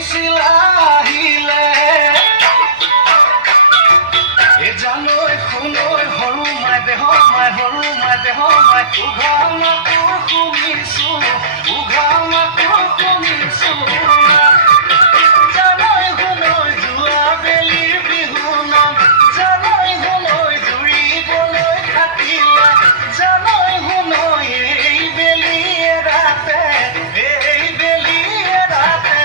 কৈছিল আহিলে এ জানৈ শুনৈ সৰু মাই দেহ মাই সৰু মাই দেহ মাই উঘা মাতৰ শুনিছো উঘা মাতৰ শুনিছো জানৈ শুনৈ যোৱা বেলিৰ বিহু নাম জানৈ শুনৈ জুৰিবলৈ থাকিলা জানৈ শুনৈ এই বেলি এৰাতে এই বেলি এৰাতে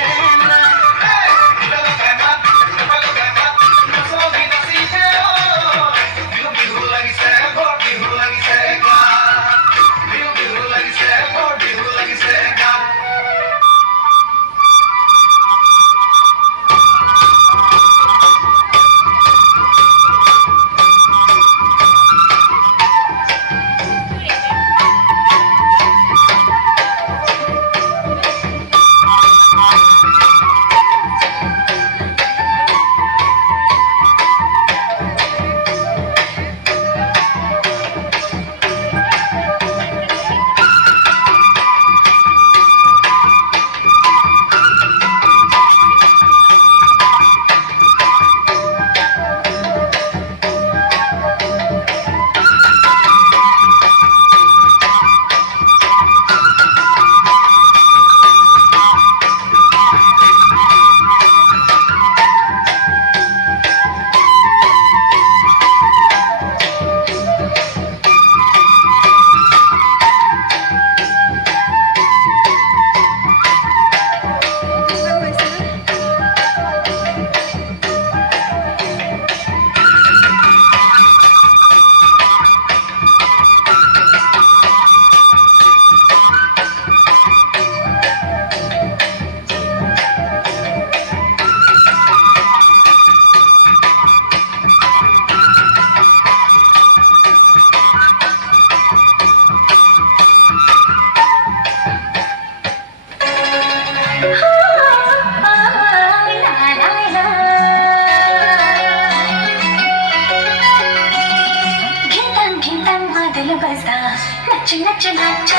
नच नच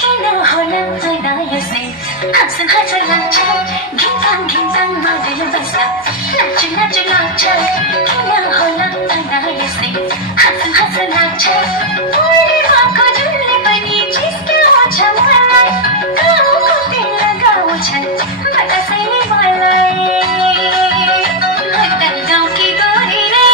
केन होला अनायसे हसन हसन नच घिंतान मादल बसा नच नच नच केन होला अनायसे हसन हसन नच ओरे आँखा जुल्ले बनी जिसके ओछा मलाई गाँव को दिल लगाओ छन बतासैले मलाई हत्तन गाँव की गोरी रे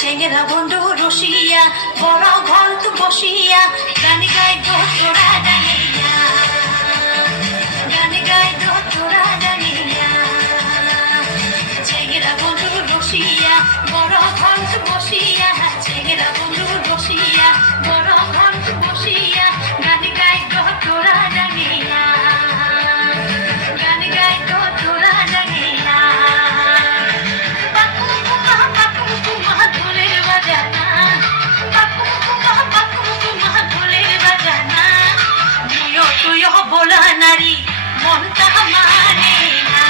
চেঙ্গেরা বন্ধু রসিয়া বড় ঘর তো বসিয়া গানে গাই তোরা ডানিয়া গানে গাই তোরা ডানিয়া চেঙ্গেরা বন্ধু রসিয়া বড় ঘর তো বসিয়া চেঙ্গেরা বন্ধু রসিয়া বড় ঘর তো বসিয়া গানে গাই তোরা ডানিয়া গানে গাই তোরা ডানিয়া बोला नारी মনটা মানে না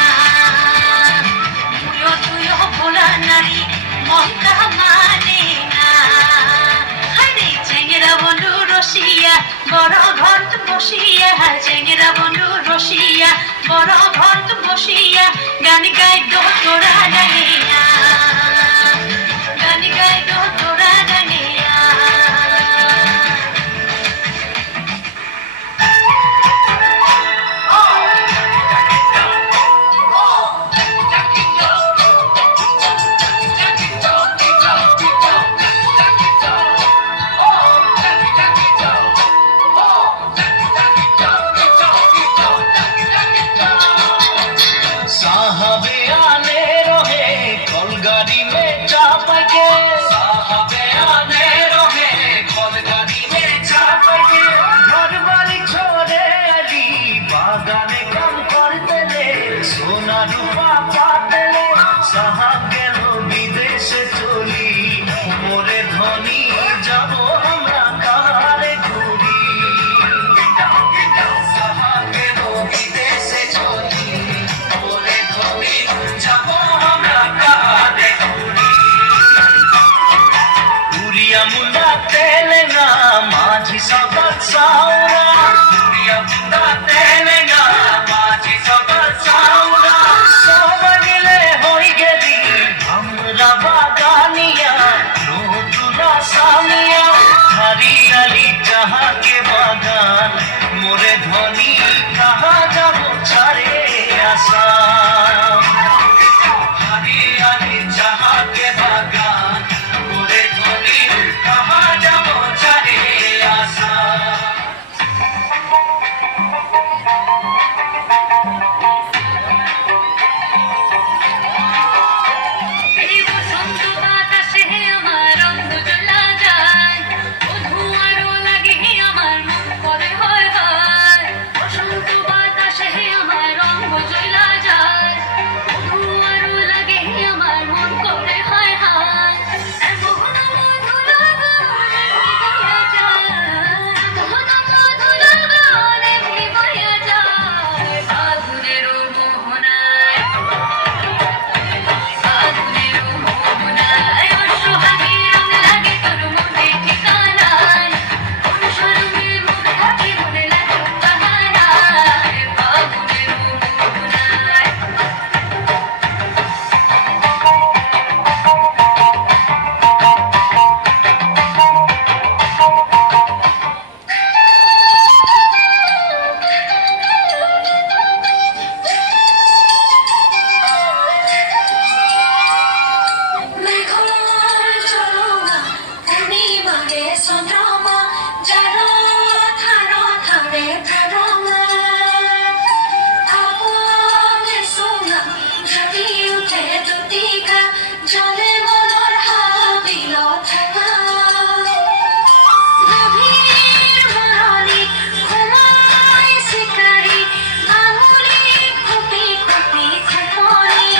তুইও बोला नारी মনটা মানে না হারে চেঙ্গেরা বন্ধু রসিয়া বড় ঘর তো বসিয়া চেঙ্গেরা বন্ধু রসিয়া বড় ঘর তো বসিয়া গান গাই তোরা ডানিয়া গান গাই তোরা ডানিয়া গেল বিদেশে চলি মোরে ধনী যাব আমরা কারে ঘুরি সাহা গেল বিদেশে চলি মোরে ধনী যাব আমরা কারে ঘুরি উড়িয়া মুন্ডা তেলেঙ্গা মাঝি সবার সাউরা উড়িয়া মুন্ডা তেলেঙ্গা মাঝি সবার সাউরা সবাই মিলে হই গেলি আমরা বাগানিয়া নতুরা সামিয়া হরিয়ালি যাহাকে বাগান মোরে ধনী কাহা যাব ছাড়ে আসাম হরিয়ালি যাহাকে বাগান মোরে ধনী কাহা যাব ছাড়ে আসাম এই বসন্ত বাতাসে আমার রঙ জ্বলা যায় বধূ আরো লাগে আমার মন করে হয় হয় বসন্ত বাতাসে আমার রঙ জ্বলা যায় বধূ আরো লাগে আমার মন করে হয় হয় এমন মধুর গানে ভিড়িয়া যায় এমন মধুর গানে ভিড়িয়া যায় ফাগুনের মোহনায় ফাগুনের মোহনায় অসহাগী রং লাগে তোর মনে ঠিকানায় অনুসরণে মুখ ঢাকি মনে লাগে বাহানায় ফাগুনের মোহনায় মেঘর চলনা পূর্ণিমারে চন্দ্রমা যার থার থারে ধারমা আপনে সোনা যদি উঠে দুটিকা জলে মনৰ হাবিল থাকা গভীর মরণি ঘুমায় শিকারি আঙুলি খুপি খুপি খুপনি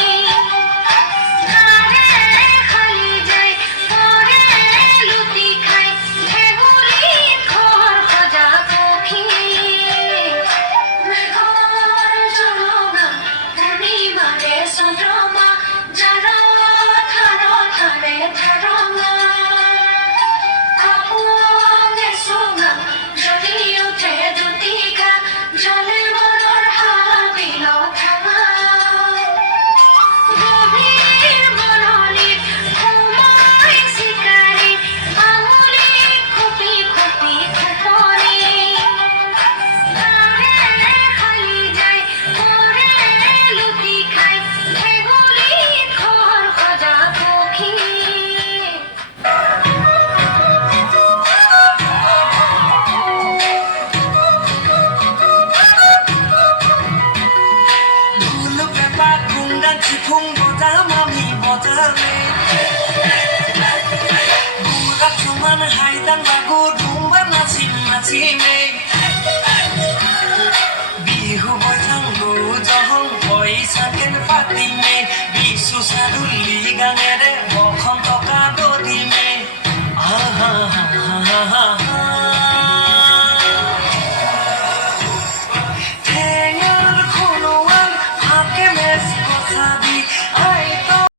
গানে খালি যায় পরে লুটি খাই ভেগুলি ঘর খোঁজা পক্ষী মেঘর চলনা পূর্ণিমারে চন্দ্রমা যার থার থারে ধারমা আপনে সোনা যদি উঠে দুটিকা জলে মনৰ হাবিল থাকা গভীর মরণি ঘুমায় শিকারি আঙুলি খুপি খুপি খুপনি গানে খালি যায় পরে লুটি খাই ভেগুলি ঘর খোঁজা পক্ষী ঢোল পেঁপা কুঙ্গা চিফুং বজাম আমি বজামে গুমরা সমান হাইদান বাগু ডুম্বা নাচিম নাচিমে বিহু বজাং গৰু জহং পইচাকেন পাতিমে বিচু চাদুলি গাঙেৰে